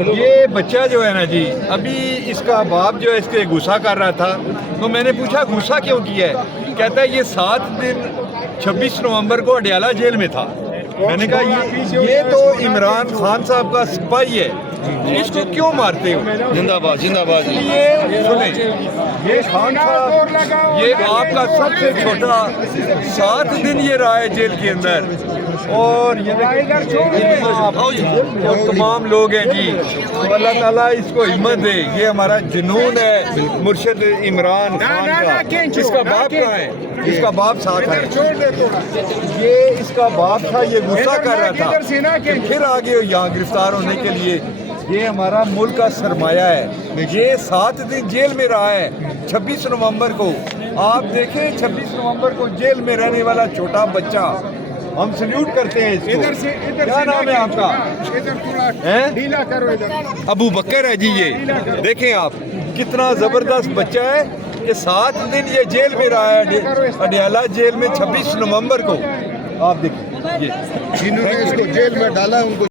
یہ بچہ جو ہے نا جی، ابھی اس کا باپ جو ہے اس کے غصہ کر رہا تھا، تو میں نے پوچھا غصہ کیوں کیا ہے؟ کہتا ہے یہ 7 دن 26 نومبر کو اڈیالہ جیل میں تھا۔ میں نے کہا یہ تو عمران خان صاحب کا سپاہی ہے، اس کو کیوں مارتے ہو؟ زندہ باد زندہ باد۔ یہ سنیں، یہ خان صاحب یہ آپ کا سب سے چھوٹا 7 دن یہ رہا ہے جیل کے اندر، اور یہ اور تمام لوگ ہیں جی، اللہ تعالیٰ اس کو ہمت دے۔ یہ ہمارا جنون ہے مرشد عمران خان کا۔ اس کا باپ کہاں ہے؟ اس کا باپ ساتھ ہے، یہ اس کا باپ تھا، یہ غصہ کر رہا تھا کہ پھر آگے یہاں گرفتار ہونے کے لیے۔ یہ ہمارا ملک کا سرمایہ ہے، یہ 7 دن جیل میں رہا ہے 26 نومبر کو۔ آپ دیکھیں 26 نومبر کو جیل میں رہنے والا چھوٹا بچہ، ہم سلیوٹ کرتے ہیں اس کو۔ کیا نام ہے آپ کا؟ ابو بکر ہے جی۔ یہ دیکھیں آپ کتنا زبردست بچہ ہے کہ 7 دن یہ جیل میں رہا ہے اڈیالہ جیل میں 26 نومبر کو۔ آپ دیکھیں یہ جنہوں نے اس کو جیل میں ڈالا ان کو